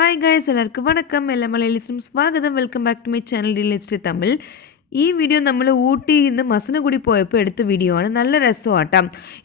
Hi guys, എല്ലാവർക്കും വണക്കം. എല്ലാ മലയാളിസിനും സ്വാഗതം. Welcome back to my channel dealers Tamil. ഈ വീഡിയോ നമ്മൾ ഊട്ടിയിൽ നിന്ന് മസനഗുഡി പോയപ്പോൾ എടുത്ത വീഡിയോ ആണ്. നല്ല രസമാട്ടോ.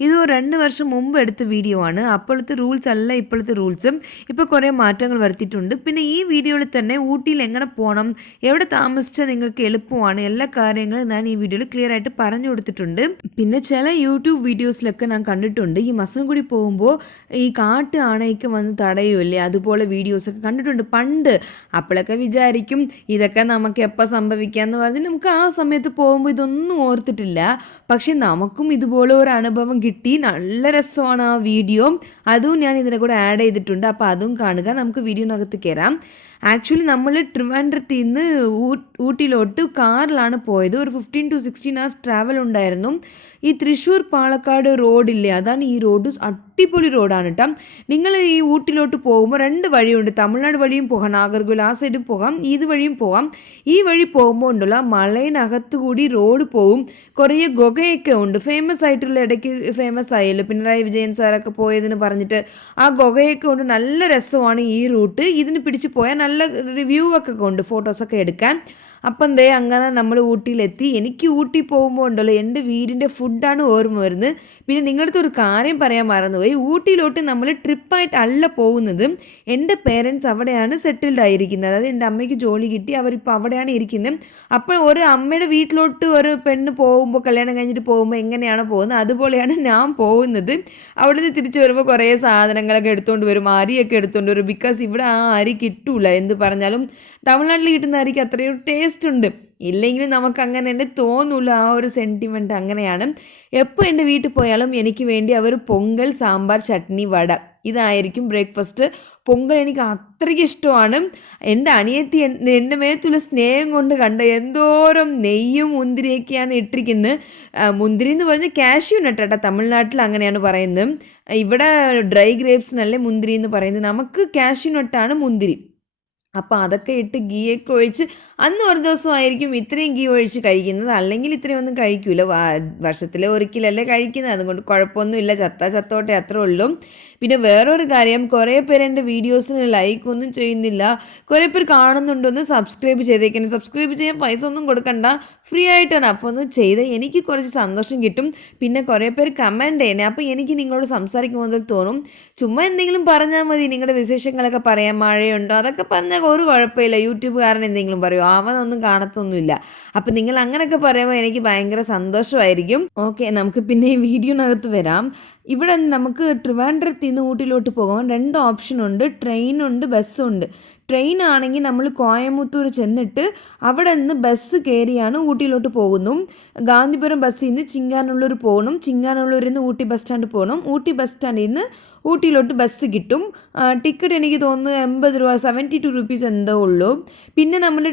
ഇത് 2 വർഷം മുമ്പ് എടുത്ത വീഡിയോ ആണ്. അപ്പോഴത്തെ റൂൾസ് അല്ല ഇപ്പോഴത്തെ റൂൾസും. ഇപ്പോൾ കുറേ മാറ്റങ്ങൾ വരുത്തിയിട്ടുണ്ട്. പിന്നെ ഈ വീഡിയോയിൽ തന്നെ ഊട്ടിയിൽ എങ്ങനെ പോകണം, എവിടെ താമസിച്ചാൽ നിങ്ങൾക്ക് എളുപ്പമാണ്, എല്ലാ കാര്യങ്ങളും ഞാൻ ഈ വീഡിയോയിൽ ക്ലിയർ ആയിട്ട് പറഞ്ഞു കൊടുത്തിട്ടുണ്ട്. പിന്നെ ചില യൂട്യൂബ് വീഡിയോസിലൊക്കെ ഞാൻ കണ്ടിട്ടുണ്ട്, ഈ മസനഗുഡി പോകുമ്പോൾ ഈ കാട്ട് ആണയ്ക്ക് വന്ന് തടയുമല്ലേ, അതുപോലെ വീഡിയോസൊക്കെ കണ്ടിട്ടുണ്ട് പണ്ട്. അപ്പോഴൊക്കെ വിചാരിക്കും ഇതൊക്കെ നമുക്ക് എപ്പോൾ സംഭവിക്കാമെന്ന് പറഞ്ഞ് നമുക്ക് ആ സമയത്ത് പോകുമ്പോൾ ഇതൊന്നും ഓർത്തിട്ടില്ല. പക്ഷെ നമുക്കും ഇതുപോലെ ഒരു അനുഭവം കിട്ടി. നല്ല രസമാണ് ആ വീഡിയോ. അതും ഞാൻ ഇതിനെ കൂടെ ആഡ് ചെയ്തിട്ടുണ്ട്. അപ്പോൾ അതും കാണുക. നമുക്ക് വീഡിയോനകത്ത് കയറാം. ആക്ച്വലി നമ്മൾ ട്രിവാൻഡ്രത്തിൽ നിന്ന് ഊട്ടിയിലോട്ട് കാറിലാണ് പോയത്. ഒരു 15 to 16 hours ട്രാവൽ ഉണ്ടായിരുന്നു. ഈ തൃശ്ശൂർ പാലക്കാട് റോഡില്ലേ, അതാണ് ഈ റോഡ്. അടിപൊളി റോഡാണ് കേട്ടോ. നിങ്ങൾ ഈ ഊട്ടിയിലോട്ട് പോകുമ്പോൾ 2 വഴിയുണ്ട്. തമിഴ്നാട് വഴിയും പോകാം, നാഗർകോവിൽ ആ സൈഡിൽ പോകാം, ഇത് വഴിയും പോകാം. ഈ വഴി പോകുമ്പോൾ ഉണ്ടല്ലോ മലയിനകത്ത് കൂടി റോഡ് പോകും. കുറേ ഗുഹയൊക്കെ ഉണ്ട്. ഫേമസ് ആയിട്ടുള്ള ഇടയ്ക്ക് ഫേമസ് ആയല്ലോ പിണറായി വിജയൻ സാറൊക്കെ പോയതെന്ന് പറഞ്ഞിട്ട്. ആ ഗുഹയൊക്കെ ഉണ്ട്. നല്ല രസമാണ് ഈ റൂട്ട്. ഇതിന് പിടിച്ച് പോയാൽ നല്ല റിവ്യൂ ഒക്കെ ഉണ്ട്, ഫോട്ടോസൊക്കെ എടുക്കാൻ. അപ്പം അങ്ങനെ നമ്മൾ ഊട്ടിയിലെത്തി. എനിക്ക് ഊട്ടി പോകുമ്പോൾ ഉണ്ടല്ലോ എൻ്റെ വീടിൻ്റെ ഫുഡാണ് ഓർമ്മ വരുന്നത്. പിന്നെ നിങ്ങളടുത്ത് ഒരു കാര്യം പറയാൻ മറന്നുപോയി. ഊട്ടിയിലോട്ട് നമ്മൾ ട്രിപ്പായിട്ടല്ല പോകുന്നത്. എൻ്റെ പേരൻസ് അവിടെയാണ് സെറ്റിൽഡ് ആയിരിക്കുന്നത്. അതായത് എൻ്റെ അമ്മയ്ക്ക് ജോലി കിട്ടി, അവരിപ്പോൾ അവിടെയാണ് ഇരിക്കുന്നത്. അപ്പോൾ ഒരു അമ്മയുടെ വീട്ടിലോട്ട് ഒരു പെണ്ണ് പോകുമ്പോൾ, കല്യാണം കഴിഞ്ഞിട്ട് പോകുമ്പോൾ എങ്ങനെയാണ് പോകുന്നത്, അതുപോലെയാണ് ഞാൻ പോകുന്നത്. അവിടെ നിന്ന് തിരിച്ച് വരുമ്പോൾ കുറേ സാധനങ്ങളൊക്കെ എടുത്തുകൊണ്ട് വരും, അരിയൊക്കെ എടുത്തുകൊണ്ട് വരും. ബിക്കോസ് ഇവിടെ ആ അരി കിട്ടൂല. എന്ത് പറഞ്ഞാലും തമിഴ്നാട്ടിൽ കിട്ടുന്ന അരിക്ക് അത്രയും ടേസ്റ്റ് ഉണ്ട്. ഇല്ലെങ്കിലും നമുക്ക് അങ്ങനെ തന്നെ തോന്നൂല. ആ ഒരു സെൻറ്റിമെൻറ്റ് അങ്ങനെയാണ്. എപ്പോൾ എൻ്റെ വീട്ടിൽ പോയാലും എനിക്ക് വേണ്ടി അവർ പൊങ്കൽ, സാമ്പാർ, ചട്നി, വട ഇതായിരിക്കും ബ്രേക്ക്ഫാസ്റ്റ്. പൊങ്കൽ എനിക്ക് അത്രയ്ക്ക് ഇഷ്ടമാണ്. എൻ്റെ അനിയത്തി എൻ്റെ മേത്തുള്ള സ്നേഹം കൊണ്ട് കണ്ട എന്തോരം നെയ്യും മുന്തിരിയൊക്കെയാണ് ഇട്ടിരിക്കുന്നത്. മുന്തിരി എന്ന് പറഞ്ഞാൽ കാഷ്യൂ നട്ടാ, തമിഴ്നാട്ടിൽ അങ്ങനെയാണ് പറയുന്നത്. ഇവിടെ ഡ്രൈ ഗ്രേപ്സിനല്ലേ മുന്തിരി എന്ന് പറയുന്നത്. നമുക്ക് കാഷ്യൂ നട്ടാണ് മുന്തിരി. അപ്പോൾ അതൊക്കെ ഇട്ട് ഗീയൊക്കെ ഒഴിച്ച് അന്ന് ഒരു ദിവസമായിരിക്കും ഇത്രയും ഗീ ഒഴിച്ച് കഴിക്കുന്നത്. അല്ലെങ്കിൽ ഇത്രയും ഒന്നും കഴിക്കില്ല. വർഷത്തിലെ ഒരിക്കലല്ലേ കഴിക്കുന്നത്. അതുകൊണ്ട് കുഴപ്പമൊന്നുമില്ല. ചത്തോട്ടെ അത്രേ ഉള്ളൂ. പിന്നെ വേറൊരു കാര്യം, കുറേ പേര് എൻ്റെ വീഡിയോസിന് ലൈക്കൊന്നും ചെയ്യുന്നില്ല. കുറേ പേർ കാണുന്നുണ്ടോന്ന് സബ്സ്ക്രൈബ് ചെയ്തേക്കണം. സബ്സ്ക്രൈബ് ചെയ്യാൻ പൈസ ഒന്നും കൊടുക്കണ്ട, ഫ്രീ ആയിട്ടാണ്. അപ്പോൾ ഒന്ന് ചെയ്ത് എനിക്ക് കുറച്ച് സന്തോഷം കിട്ടും. പിന്നെ കുറേ പേര് കമൻറ്റ് ചെയ്യണേ. അപ്പോൾ എനിക്ക് നിങ്ങളോട് സംസാരിക്കുമ്പോൾ തോന്നും ചുമ്മാ എന്തെങ്കിലും പറഞ്ഞാൽ മതി, നിങ്ങളുടെ വിശേഷങ്ങളൊക്കെ പറയാം, മഴയുണ്ടോ അതൊക്കെ പറഞ്ഞാൽ ഒരു കുഴപ്പമില്ല. യൂട്യൂബുകാരൻ എന്തെങ്കിലും പറയുമോ, അവനൊന്നും കാണത്തൊന്നുമില്ല. അപ്പം നിങ്ങൾ അങ്ങനെയൊക്കെ പറയുമ്പോൾ എനിക്ക് ഭയങ്കര സന്തോഷമായിരിക്കും. ഓക്കെ, നമുക്ക് പിന്നെ ഈ വീഡിയോനകത്ത് വരാം. ഇവിടെ നമുക്ക് ട്രിവാൻഡ്രത്തിൽ നിന്ന് ഊട്ടിയിലോട്ട് പോകാൻ 2 ഓപ്ഷനുണ്ട്. ട്രെയിനുണ്ട്, ബസ്സുണ്ട്. ട്രെയിൻ ആണെങ്കിൽ നമ്മൾ കോയമ്പത്തൂർ ചെന്നിട്ട് അവിടെ നിന്ന് ബസ് കയറിയാണ് ഊട്ടിയിലോട്ട് പോകുന്നു. ഗാന്ധിപുരം ബസ്സിൽ നിന്ന് ചിങ്ങാനല്ലൂർ പോകണം. ചിങ്ങാനല്ലൂരിൽ നിന്ന് ഊട്ടി ബസ് സ്റ്റാൻഡ് പോകണം. ഊട്ടി ബസ് സ്റ്റാൻഡിൽ നിന്ന് ഊട്ടിയിലോട്ട് ബസ് കിട്ടും. ടിക്കറ്റ് എനിക്ക് തോന്നുന്നു 80 രൂപ, 72 rupees എന്തോ ഉള്ളൂ. പിന്നെ നമ്മൾ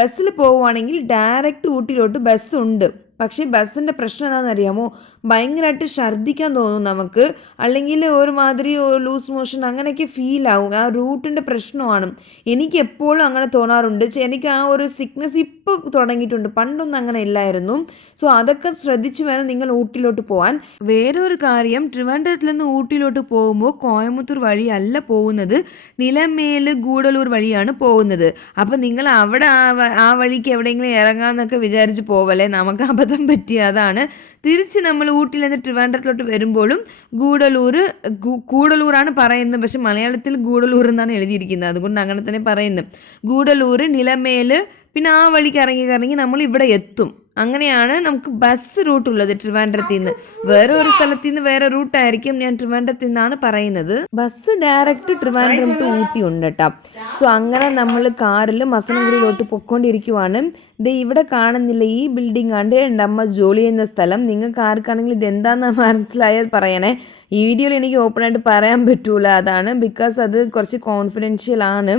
ബസ്സിൽ പോവുകയാണെങ്കിൽ ഡയറക്റ്റ് ഊട്ടിയിലോട്ട് ബസ്സുണ്ട്. പക്ഷേ ബസ്സിൻ്റെ പ്രശ്നം എന്താണെന്നറിയാമോ, ഭയങ്കരമായിട്ട് ഛർദ്ദിക്കാൻ തോന്നും നമുക്ക്. അല്ലെങ്കിൽ ഒരുമാതിരി ലൂസ് മോഷൻ അങ്ങനെയൊക്കെ ഫീലാവും. ആ റൂട്ടിൻ്റെ പ്രശ്നമാണ്. എനിക്ക് എപ്പോഴും അങ്ങനെ തോന്നാറുണ്ട്. എനിക്ക് ആ ഒരു സിക്നസ് ഇപ്പോൾ തുടങ്ങിയിട്ടുണ്ട്, പണ്ടൊന്നും അങ്ങനെ ഇല്ലായിരുന്നു. സോ അതൊക്കെ ശ്രദ്ധിച്ച് വേണം നിങ്ങൾ ഊട്ടിയിലോട്ട് പോകാൻ. വേറൊരു കാര്യം, ട്രിവാൻഡ്രത്തിൽ നിന്ന് ഊട്ടിയിലോട്ട് പോകുമ്പോൾ കോയമ്പത്തൂർ വഴിയല്ല പോകുന്നത്, നിലമേൽ ഗൂഡലൂർ വഴിയാണ് പോകുന്നത്. അപ്പോൾ നിങ്ങൾ അവിടെ ആ വഴിക്ക് എവിടെയെങ്കിലും ഇറങ്ങാമെന്നൊക്കെ വിചാരിച്ച് പോവല്ലേ, നമുക്ക് അബദ്ധം പറ്റിയ അതാണ്. തിരിച്ച് നമ്മൾ ഊട്ടിയിൽ നിന്ന് ട്രിവാൻഡ്രത്തിലോട്ട് വരുമ്പോഴും ഗൂഡലൂറാണ് പറയുന്നത്. പക്ഷെ മലയാളത്തിൽ ഗൂഡലൂർ എന്നാണ് എഴുതിയിരിക്കുന്നത്, അതുകൊണ്ട് അങ്ങനെ തന്നെ പറയുന്നത്. ഗൂഡലൂർ, നിലമേൽ, പിന്നെ ആ വഴിക്ക് ഇറങ്ങി നമ്മൾ ഇവിടെ എത്തും. അങ്ങനെയാണ് നമുക്ക് ബസ് റൂട്ടുള്ളത് ട്രിവാൻഡ്രത്തിൽ നിന്ന്. വേറെ ഒരു സ്ഥലത്ത് നിന്ന് വേറെ റൂട്ടായിരിക്കും. ഞാൻ ട്രിവാൻഡ്രത്തിൽ നിന്നാണ് പറയുന്നത്. Bus direct Trivandrum to Ooty ഉണ്ട് കേട്ടോ. സോ അങ്ങനെ നമ്മൾ കാറിൽ മസനഗുഡിയിലോട്ട് പൊയ്ക്കൊണ്ടിരിക്കുവാണ്. ഇവിടെ കാണുന്നില്ല, ഈ ബിൽഡിംഗ് ആണ് എൻ്റെ അമ്മ ജോലി ചെയ്യുന്ന സ്ഥലം. നിങ്ങൾക്ക് ആർക്കാണെങ്കിൽ ഇതെന്താണെന്ന് മനസ്സിലായാൽ പറയണേ. ഈ വീഡിയോയിൽ എനിക്ക് ഓപ്പണായിട്ട് പറയാൻ പറ്റൂല, അതാണ്. ബിക്കോസ് അത് കുറച്ച് കോൺഫിഡൻഷ്യൽ ആണ്.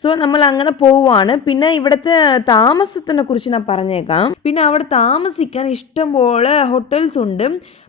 സോ നമ്മൾ അങ്ങനെ പോവുകയാണ്. പിന്നെ ഇവിടുത്തെ താമസത്തിനെ കുറിച്ച് ഞാൻ പറഞ്ഞേക്കാം. പിന്നെ അവിടെ താമസിക്കാൻ ഇഷ്ടംപോലെ ഹോട്ടൽസ് ഉണ്ട്.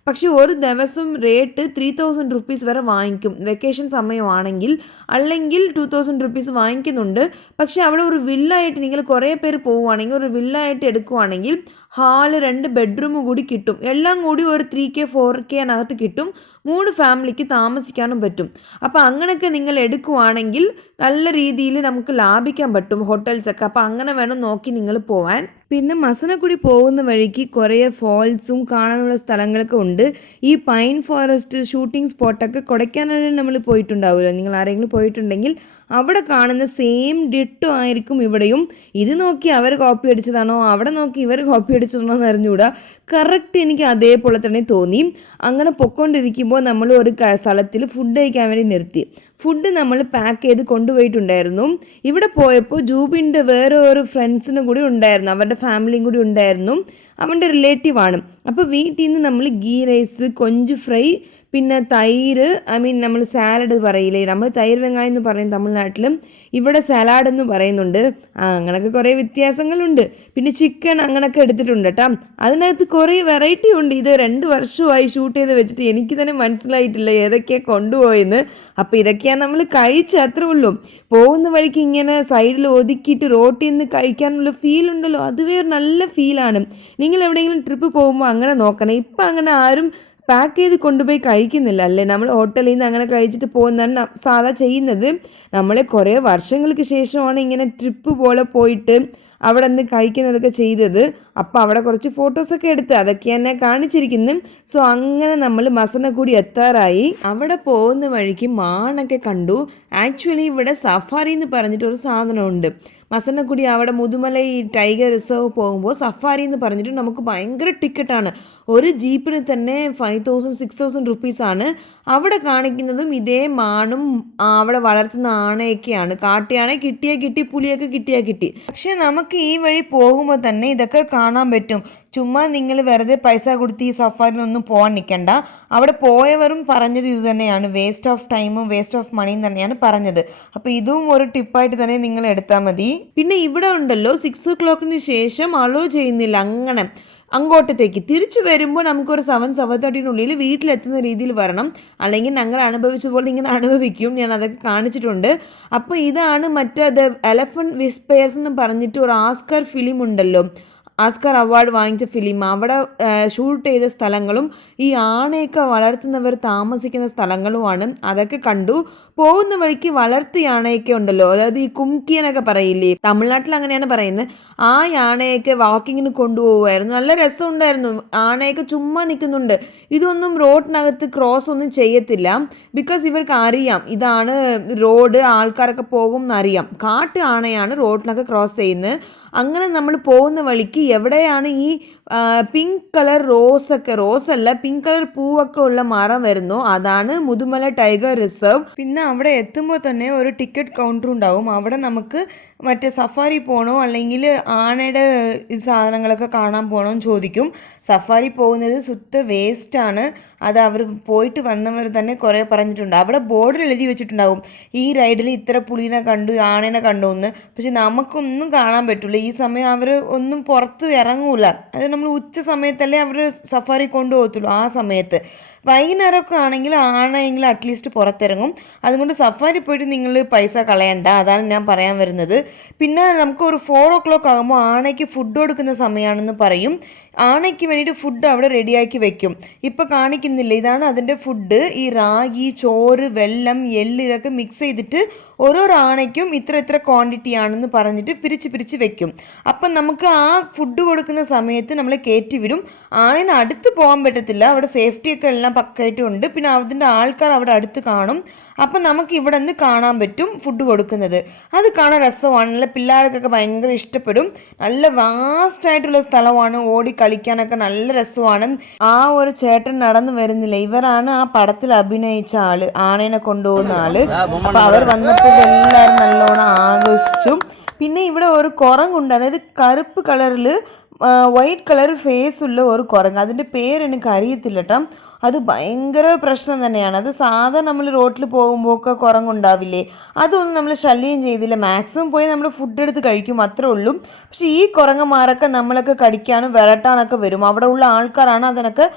പക്ഷേ ഒരു ദിവസം റേറ്റ് 3000 rupees വരെ വാങ്ങിക്കും വെക്കേഷൻ സമയമാണെങ്കിൽ. അല്ലെങ്കിൽ 2000 rupees വാങ്ങിക്കുന്നുണ്ട്. പക്ഷേ അവിടെ ഒരു വില്ലായിട്ട് നിങ്ങൾ കുറേ പേര് പോവുകയാണെങ്കിൽ, ഒരു വില്ലായിട്ട് എടുക്കുവാണെങ്കിൽ ഹാള് 2 ബെഡ്റൂം കൂടി കിട്ടും. എല്ലാം കൂടി ഒരു 3K 4K കിട്ടും. 3 ഫാമിലിക്ക് താമസിക്കാനും പറ്റും. അപ്പോൾ അങ്ങനെയൊക്കെ നിങ്ങൾ എടുക്കുവാണെങ്കിൽ നല്ല രീതിയിൽ നമുക്ക് ലാഭിക്കാൻ പറ്റും ഹോട്ടൽസൊക്കെ. അപ്പോൾ അങ്ങനെ വേണം നോക്കി നിങ്ങൾ പോവാൻ. പിന്നെ മസനഗുഡി പോകുന്ന വഴിക്ക് കുറേ ഫോൾസും കാണാനുള്ള സ്ഥലങ്ങളൊക്കെ ഉണ്ട്. ഈ പൈൻ ഫോറസ്റ്റ് ഷൂട്ടിംഗ് സ്പോട്ടൊക്കെ കൊടൈക്കനാലിൽ നമ്മൾ പോയിട്ടുണ്ടാവുമല്ലോ. നിങ്ങൾ ആരെങ്കിലും പോയിട്ടുണ്ടെങ്കിൽ അവിടെ കാണുന്ന സെയിം ഡിട്ടോ ആയിരിക്കും ഇവിടെയും. ഇത് നോക്കി അവർ കോപ്പി അടിച്ചതാണോ അവിടെ നോക്കി ഇവർ കോപ്പി അടിച്ചതാണോ എന്ന് അറിഞ്ഞുകൂടാ. കറക്റ്റ് എനിക്ക് അതേപോലെ തന്നെ തോന്നി. അങ്ങനെ പൊയ്ക്കൊണ്ടിരിക്കുമ്പോൾ നമ്മൾ ഒരു സ്ഥലത്തിൽ ഫുഡ് കഴിക്കാൻ വേണ്ടി നിർത്തി. ഫുഡ് നമ്മൾ പാക്ക് ചെയ്ത് കൊണ്ടുപോയിട്ടുണ്ടായിരുന്നു. ഇവിടെ പോയപ്പോൾ ജൂബിൻ്റെ വേറെ ഒരു ഫ്രണ്ട്സിനും കൂടി ഉണ്ടായിരുന്നു, അവരുടെ ഫാമിലിയും കൂടി ഉണ്ടായിരുന്നു. അവൻ്റെ റിലേറ്റീവാണ്. അപ്പോൾ വീട്ടിൽ നിന്ന് നമ്മൾ ഗീ റൈസ്, കൊഞ്ച് ഫ്രൈ, പിന്നെ തൈര്, നമ്മൾ സാലഡ് പറയില്ലേ, നമ്മൾ തൈര് വെങ്കായം എന്ന് പറയും തമിഴ്നാട്ടിലും, ഇവിടെ സലാഡ് എന്ന് പറയുന്നുണ്ട്. അങ്ങനെയൊക്കെ കുറേ വ്യത്യാസങ്ങളുണ്ട്. പിന്നെ ചിക്കൻ അങ്ങനെയൊക്കെ എടുത്തിട്ടുണ്ട് കേട്ടോ. അതിനകത്ത് കുറേ വെറൈറ്റി ഉണ്ട്. ഇത് 2 വർഷമായി ഷൂട്ട് ചെയ്ത് വെച്ചിട്ട് എനിക്ക് തന്നെ മനസ്സിലായിട്ടില്ല ഏതൊക്കെയാണ് കൊണ്ടുപോയെന്ന്. അപ്പോൾ ഇതൊക്കെയാണ് നമ്മൾ കഴിച്ച് അത്രേ ഉള്ളൂ. പോകുന്ന വഴിക്ക് ഇങ്ങനെ സൈഡിൽ ഒതുക്കിയിട്ട് റോട്ടിൽ നിന്ന് കഴിക്കാനുള്ള ഫീൽ ഉണ്ടല്ലോ, അതുവേ ഒരു നല്ല ഫീലാണ്. നിങ്ങൾ എവിടെയെങ്കിലും ട്രിപ്പ് പോകുമ്പോൾ അങ്ങനെ നോക്കണം. ഇപ്പം അങ്ങനെ ആരും പാക്ക് ചെയ്ത് കൊണ്ടുപോയി കഴിക്കുന്നില്ല അല്ലേ. നമ്മൾ ഹോട്ടലിൽ നിന്ന് അങ്ങനെ കഴിച്ചിട്ട് പോകുന്നതാണ് സാധാ ചെയ്യുന്നത്. നമ്മളെ കുറേ വർഷങ്ങൾക്ക് ശേഷമാണ് ഇങ്ങനെ ട്രിപ്പ് പോലെ പോയിട്ട് അവിടെ നിന്ന് കഴിക്കുന്നതൊക്കെ ചെയ്തത്. അപ്പോൾ അവിടെ കുറച്ച് ഫോട്ടോസൊക്കെ എടുത്ത് അതൊക്കെ എന്നെ കാണിച്ചിരിക്കുന്നു. സോ അങ്ങനെ നമ്മൾ മസനഗുഡി എത്താറായി. അവിടെ പോകുന്ന വഴിക്ക് മാനൊക്കെ കണ്ടു. ആക്ച്വലി ഇവിടെ സഫാരി എന്ന് പറഞ്ഞിട്ടൊരു സാധനമുണ്ട് മസനഗുഡി. അവിടെ മുതുമലൈ ടൈഗർ റിസർവ് പോകുമ്പോൾ സഫാരി എന്ന് പറഞ്ഞിട്ട് നമുക്ക് ഭയങ്കര ടിക്കറ്റാണ്. ഒരു ജീപ്പിന് തന്നെ 5,000-6,000 റുപ്പീസാണ്. അവിടെ കാണിക്കുന്നതും ഇതേ മാണും അവിടെ വളർത്തുന്ന ആനയൊക്കെയാണ്. കാട്ടിയാണെ കിട്ടിയാൽ കിട്ടി, പുലിയൊക്കെ കിട്ടിയാൽ കിട്ടി. പക്ഷേ നമുക്ക് ഈ വഴി പോകുമ്പോൾ തന്നെ ഇതൊക്കെ കാണാൻ പറ്റും. ചുമ്മാ നിങ്ങൾ വെറുതെ പൈസ കൊടുത്ത് ഈ സഫാരിനൊന്നും പോകാൻ നിൽക്കണ്ട. അവിടെ പോയവരും പറഞ്ഞത് ഇത് തന്നെയാണ്, വേസ്റ്റ് ഓഫ് ടൈമും വേസ്റ്റ് ഓഫ് മണിയും തന്നെയാണ് പറഞ്ഞത്. അപ്പോൾ ഇതും ഒരു ടിപ്പായിട്ട് തന്നെ നിങ്ങൾ എടുത്താൽ മതി. പിന്നെ ഇവിടെ ഉണ്ടല്ലോ 6 o'clockന് ശേഷം അലോ ചെയ്യുന്നില്ല അങ്ങനെ അങ്ങോട്ടത്തേക്ക്. തിരിച്ചു വരുമ്പോൾ നമുക്കൊരു 7-7:30 വീട്ടിലെത്തുന്ന രീതിയിൽ വരണം. അല്ലെങ്കിൽ ഞങ്ങൾ അനുഭവിച്ച പോലെ ഇങ്ങനെ അനുഭവിക്കും. ഞാൻ അതൊക്കെ കാണിച്ചിട്ടുണ്ട്. അപ്പോൾ ഇതാണ് മറ്റേ എലഫൻറ്റ് വിസ്പേഴ്സ് എന്ന് പറഞ്ഞിട്ട് ഒരു ഓസ്കാർ ഫിലിം ഉണ്ടല്ലോ, ഓസ്കാർ അവാർഡ് വാങ്ങിച്ച ഫിലിം. അവിടെ ഷൂട്ട് ചെയ്ത സ്ഥലങ്ങളും ഈ ആനയൊക്കെ വളർത്തുന്നവർ താമസിക്കുന്ന സ്ഥലങ്ങളുമാണ്. അതൊക്കെ കണ്ടു. പോകുന്ന വഴിക്ക് വളർത്തി ആനയൊക്കെ ഉണ്ടല്ലോ, അതായത് ഈ കുംകിയെന്നൊക്കെ പറയില്ലേ, തമിഴ്നാട്ടിൽ അങ്ങനെയാണ് പറയുന്നത്. ആ ആനയൊക്കെ വാക്കിങ്ങിന് കൊണ്ടുപോകുമായിരുന്നു. നല്ല രസമുണ്ടായിരുന്നു. ആനയൊക്കെ ചുമ്മാ നിൽക്കുന്നുണ്ട്. ഇതൊന്നും റോഡിനകത്ത് ക്രോസ് ഒന്നും ചെയ്യത്തില്ല. ബിക്കോസ് ഇവർക്ക് അറിയാം ഇതാണ് റോഡ്, ആൾക്കാരൊക്കെ പോകും എന്നറിയാം. കാട്ട് ആനയാണ് റോഡിനൊക്കെ ക്രോസ് ചെയ്യുന്നത്. അങ്ങനെ നമ്മൾ പോകുന്ന വഴിക്ക് എവിടെയാണ് ഈ പിങ്ക് കളർ റോസല്ല പിങ്ക് കളർ പൂവൊക്കെ ഉള്ള മരം വരുന്നു, അതാണ് മുതുമല ടൈഗർ റിസർവ്. പിന്നെ അവിടെ എത്തുമ്പോൾ തന്നെ ഒരു ടിക്കറ്റ് കൗണ്ടർ ഉണ്ടാവും. അവിടെ നമുക്ക് മറ്റേ സഫാരി പോകണോ അല്ലെങ്കിൽ ആനയുടെ സാധനങ്ങളൊക്കെ കാണാൻ പോകണോ എന്ന് ചോദിക്കും. സഫാരി പോകുന്നത് സുത്ത വേസ്റ്റാണ്. അത് അവർ പോയിട്ട് വന്നവർ തന്നെ കുറേ പറഞ്ഞിട്ടുണ്ട്. അവിടെ ബോർഡിൽ എഴുതി വെച്ചിട്ടുണ്ടാവും ഈ റൈഡിൽ ഇത്ര പുലിനെ കണ്ടു, ആനേനെ കണ്ടു എന്ന്. പക്ഷെ നമുക്കൊന്നും കാണാൻ പറ്റില്ല. ഈ സമയം അവർ ഒന്നും പുറത്ത് ഇറങ്ങൂല. അത് നമ്മൾ ഉച്ച സമയത്തല്ലേ അവർ സഫാരി കൊണ്ടുപോകത്തുള്ളൂ. ആ സമയത്ത് വൈകുന്നേരമൊക്കെ ആണെങ്കിൽ ആണെങ്കിൽ അറ്റ്ലീസ്റ്റ് പുറത്തിറങ്ങും. അതുകൊണ്ട് സഫാരി പോയിട്ട് നിങ്ങൾ പൈസ കളയണ്ട, അതാണ് ഞാൻ പറയാൻ വരുന്നത്. പിന്നെ നമുക്ക് ഒരു 4 o'clock ആകുമ്പോൾ ആനയ്ക്ക് ഫുഡ് കൊടുക്കുന്ന സമയമാണെന്ന് പറയും. ആനയ്ക്ക് വേണ്ടിയിട്ട് ഫുഡ് അവിടെ റെഡിയാക്കി വെക്കും. ഇപ്പോൾ കാണിക്കുന്നില്ല, ഇതാണ് അതിൻ്റെ ഫുഡ്. ഈ റാഗി, ചോറ്, വെള്ളം, എള്ള് ഇതൊക്കെ മിക്സ് ചെയ്തിട്ട് ഓരോ ആനയ്ക്കും ഇത്ര ക്വാണ്ടിറ്റി ആണെന്ന് പറഞ്ഞിട്ട് പിരിച്ച് വെക്കും. അപ്പം നമുക്ക് ആ ഫുഡ് കൊടുക്കുന്ന സമയത്ത് നമ്മൾ കയറ്റി വിടും. ആനേനെ അടുത്ത് പോകാൻ പറ്റത്തില്ല, അവിടെ സേഫ്റ്റിയൊക്കെ എല്ലാം പക്കായിട്ടുണ്ട്. പിന്നെ അതിൻ്റെ ആൾക്കാർ അവിടെ അടുത്ത് കാണും. അപ്പം നമുക്ക് ഇവിടെ നിന്ന് കാണാൻ പറ്റും ഫുഡ് കൊടുക്കുന്നത്. അത് കാണാൻ രസമാണ്. നല്ല പിള്ളേർക്കൊക്കെ ഭയങ്കര ഇഷ്ടപ്പെടും. നല്ല വാസ്റ്റായിട്ടുള്ള സ്ഥലമാണ്, ഓടി കളിക്കാനൊക്കെ നല്ല രസമാണ്. ആ ഒരു ചേട്ടൻ നടന്നു വരുന്നില്ല, ഇവരാണ് ആ പടത്തിൽ അഭിനയിച്ച ആള്, ആനേനെ കൊണ്ടുപോകുന്ന ആള്. അപ്പം അവർ വന്നപ്പോൾ എല്ലാവരും നല്ലോണം ആഘോഷിച്ചു. പിന്നെ ഇവിടെ ഒരു കുരങ്ങുണ്ട്, അതായത് കറുപ്പ് കളറിൽ വൈറ്റ് കളർ ഫേസ് ഉള്ള ഒരു കുരങ്ങ്. അതിൻ്റെ പേരെനിക്ക് അറിയത്തില്ല കേട്ടോ. അത് ഭയങ്കര പ്രശ്നം തന്നെയാണ്. അത് സാധാരണ നമ്മൾ റോട്ടിൽ പോകുമ്പോഴൊക്കെ കുരങ്ങുണ്ടാവില്ലേ, അതൊന്നും നമ്മൾ ശല്യം ചെയ്തില്ല. മാക്സിമം പോയി നമ്മൾ ഫുഡ് എടുത്ത് കഴിക്കും, അത്രേ ഉള്ളൂ. പക്ഷേ ഈ കുരങ്ങന്മാരൊക്കെ നമ്മളൊക്കെ കടിക്കാനും വിരട്ടാനൊക്കെ വരും. അവിടെ ഉള്ള ആൾക്കാരാണ് അതിനൊക്കെ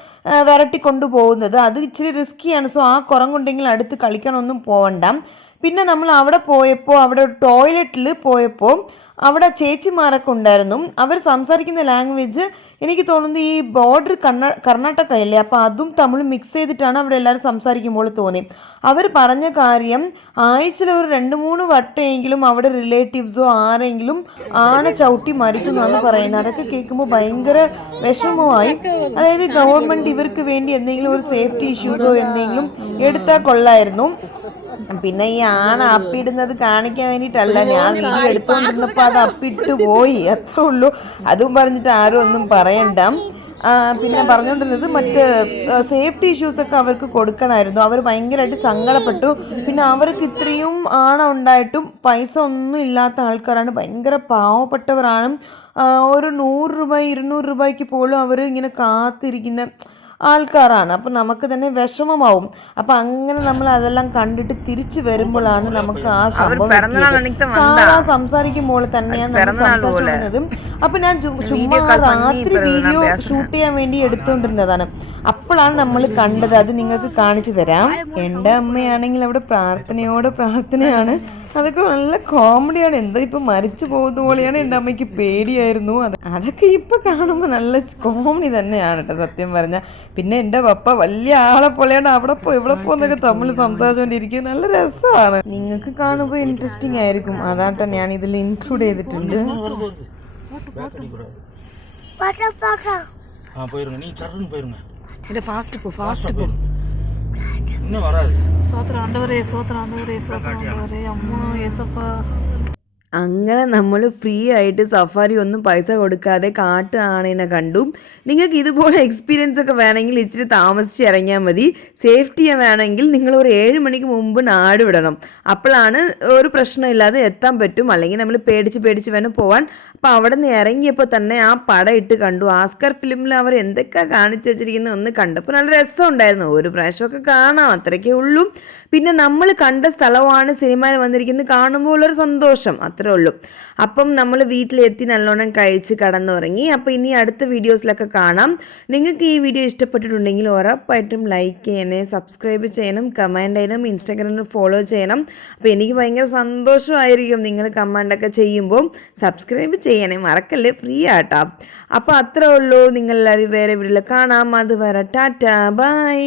വിരട്ടി കൊണ്ടുപോകുന്നത്. അത് ഇച്ചിരി റിസ്ക്കിയാണ്. സോ ആ കുരങ്ങുണ്ടെങ്കിൽ അടുത്ത് കളിക്കാനൊന്നും പോകണ്ട. പിന്നെ നമ്മൾ അവിടെ പോയപ്പോൾ അവിടെ ടോയ്ലറ്റിൽ പോയപ്പോൾ അവിടെ ചേച്ചിമാരൊക്കെ ഉണ്ടായിരുന്നു. അവർ സംസാരിക്കുന്ന ലാംഗ്വേജ് എനിക്ക് തോന്നുന്നത് ഈ ബോർഡർ കർണാടക അല്ലേ, അപ്പോൾ അതും തമിഴും മിക്സ് ചെയ്തിട്ടാണ് അവിടെ എല്ലാവരും സംസാരിക്കുമ്പോൾ തോന്നി. അവർ പറഞ്ഞ കാര്യം ആഴ്ചയിൽ ഒരു 2-3 വട്ടമെങ്കിലും അവിടെ റിലേറ്റീവ്സോ ആരെങ്കിലും ആന ചവിട്ടി മരിക്കുന്നതെന്ന് പറയുന്നത്. അതൊക്കെ കേൾക്കുമ്പോൾ ഭയങ്കര വിഷമമായി. അതായത് ഗവൺമെൻറ് ഇവർക്ക് വേണ്ടി എന്തെങ്കിലും ഒരു സേഫ്റ്റി ഇഷ്യൂസോ എന്തെങ്കിലും എടുത്താൽ കൊള്ളായിരുന്നു. പിന്നെ ഈ ആന അപ്പിടുന്നത് കാണിക്കാൻ വേണ്ടിയിട്ടല്ല, ഞാൻ വീഡിയോ എടുത്തുകൊണ്ടിരുന്നപ്പോൾ അത് അപ്പിട്ട് പോയി, അത്രേ ഉള്ളൂ. അതും പറഞ്ഞിട്ട് ആരും ഒന്നും പറയണ്ട. പിന്നെ പറഞ്ഞുകൊണ്ടിരുന്നത് മറ്റ് സേഫ്റ്റി ഇഷ്യൂസൊക്കെ അവർക്ക് കൊടുക്കണമായിരുന്നു. അവർ ഭയങ്കരമായിട്ട് സങ്കടപ്പെട്ടു. പിന്നെ അവർക്ക് ഇത്രയും ആന ഉണ്ടായിട്ടും പൈസ ഒന്നും ഇല്ലാത്ത ആൾക്കാരാണ്, ഭയങ്കര പാവപ്പെട്ടവരാണ്. ഒരു 100 രൂപ 200 രൂപയ്ക്ക് പോലും അവർ ഇങ്ങനെ കാത്തിരിക്കുന്ന ആൾക്കാരാണ്. അപ്പം നമുക്ക് തന്നെ വിഷമമാവും. അപ്പം അങ്ങനെ നമ്മൾ അതെല്ലാം കണ്ടിട്ട് തിരിച്ചു വരുമ്പോഴാണ് നമുക്ക് ആ സംഭവം സാധാ സംസാരിക്കുമ്പോൾ തന്നെയാണ് നമ്മൾ സംസാരിച്ചുകൊണ്ടിരുന്നത്. അപ്പം ഞാൻ ചുമ്മാ രാത്രി വീഡിയോ ഷൂട്ട് ചെയ്യാൻ വേണ്ടി എടുത്തുകൊണ്ടിരുന്നതാണ്. അപ്പോഴാണ് നമ്മൾ കണ്ടത്. അത് നിങ്ങൾക്ക് കാണിച്ചു തരാം. എൻ്റെ അമ്മയാണെങ്കിൽ അവിടെ പ്രാർത്ഥനയാണ്. അതൊക്കെ നല്ല കോമഡിയാണ്. എന്തോ ഇപ്പം മരിച്ചു പോകുന്ന പോലെയാണ്. എൻ്റെ അമ്മയ്ക്ക് പേടിയായിരുന്നു. അതൊക്കെ ഇപ്പം കാണുമ്പോൾ നല്ല കോമഡി തന്നെയാണ് കേട്ടോ സത്യം പറഞ്ഞാൽ. പിന്നെ എൻ്റെ പപ്പ വലിയ ആളെ പോലെയാണ്. അവിടെ പോ ഇവിടെ പോന്നൊക്കെ തമ്മിൽ സംസാരിച്ചുകൊണ്ടിരിക്കും. നല്ല രസമാണ്. നിങ്ങൾക്ക് കാണുമ്പോൾ ഇൻട്രസ്റ്റിംഗ് ആയിരിക്കും. അതാട്ടോ ഞാൻ ഇതിൽ ഇൻക്ലൂഡ് ചെയ്തിട്ടുണ്ട്. അങ്ങനെ നമ്മൾ ഫ്രീ ആയിട്ട് സഫാരി ഒന്നും പൈസ കൊടുക്കാതെ കാട്ട് ആനേനെ കണ്ടു. നിങ്ങൾക്ക് ഇതുപോലെ എക്സ്പീരിയൻസ് ഒക്കെ വേണമെങ്കിൽ ഇച്ചിരി താമസിച്ച് ഇറങ്ങിയാൽ മതി. സേഫ്റ്റി വേണമെങ്കിൽ നിങ്ങൾ ഒരു 7 മണിക്ക് മുമ്പ് നാട് വിടണം. അപ്പോഴാണ് ഒരു പ്രശ്നമില്ലാതെ എത്താൻ പറ്റും. അല്ലെങ്കിൽ നമ്മൾ പേടിച്ച് വേണം പോവാൻ. അപ്പോൾ അവിടെ നിന്ന് ഇറങ്ങിയപ്പോൾ തന്നെ ആ പടം ഇട്ട് കണ്ടു. ആസ്കർ ഫിലിമിൽ അവർ എന്തൊക്കെയാണ് കാണിച്ചു വെച്ചിരിക്കുന്നത് ഒന്ന് കണ്ടപ്പോൾ നല്ല രസമുണ്ടായിരുന്നു. ഒരു പ്രാവശ്യമൊക്കെ കാണാം, അത്രയ്ക്കേ ഉള്ളൂ. പിന്നെ നമ്മൾ കണ്ട സ്ഥലമാണ് സിനിമയിൽ വന്നിരിക്കുന്നത്. കാണുമ്പോൾ ഒരു സന്തോഷം, അത്രേ ഉള്ളൂ. അപ്പം നമ്മൾ വീട്ടിലെത്തി നല്ലോണം കഴിച്ച് കടന്നുറങ്ങി. അപ്പോൾ ഇനി അടുത്ത വീഡിയോസിലൊക്കെ കാണാം. നിങ്ങൾക്ക് ഈ വീഡിയോ ഇഷ്ടപ്പെട്ടിട്ടുണ്ടെങ്കിൽ ഉറപ്പായിട്ടും ലൈക്ക് ചെയ്യണേ, സബ്സ്ക്രൈബ് ചെയ്യണം, കമൻറ്റ് ചെയ്യണം, ഇൻസ്റ്റാഗ്രാമിൽ ഫോളോ ചെയ്യണം. അപ്പോൾ എനിക്ക് ഭയങ്കര സന്തോഷമായിരിക്കും നിങ്ങൾ കമൻറ്റൊക്കെ ചെയ്യുമ്പോൾ. സബ്സ്ക്രൈബ് ചെയ്യണേ, മറക്കല്ലേ, ഫ്രീ ആട്ടോ. അപ്പോൾ അത്രേ ഉള്ളൂ. നിങ്ങളെല്ലാവരും വേറെ വീഡിയോയിൽ കാണാം. അതുവരെ ടാറ്റാ, ബൈ.